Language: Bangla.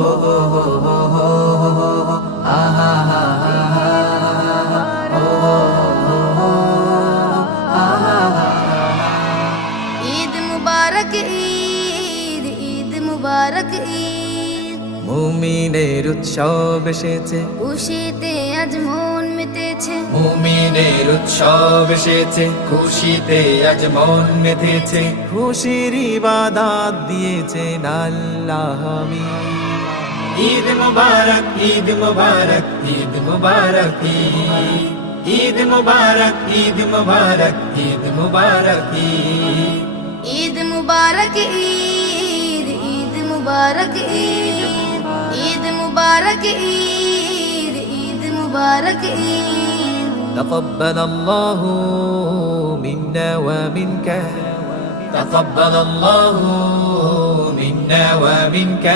হো হো হো হো হো হো হো হা হা হা হা হা হো হো হো হো হা হা হা। ঈদ মুবারক ঈদ, ঈদ মুবারক ঈদ। মুমিনের উৎসব এসেছে, খুশিতে আজ মন মেতেছে। মুমিনের উৎসব এসেছে, খুশিতে আজ মন মেতেছে। খুশির ইবাদত দিয়েছেন আল্লাহ আমিন। ঈদ মুবারক, ঈদ মুবারক, ঈদ মুবারক, ঈদ মুবারক, ঈদ মুবারক, ঈদ মুবারক। ঈদ মুবারক ঈদ, ঈদ মুবারক ঈদ। ঈদ মুবারক ঈদ, ঈদ মুবারক ঈদ। تقبل الله منا ومنك، تقبل الله منا ومنك.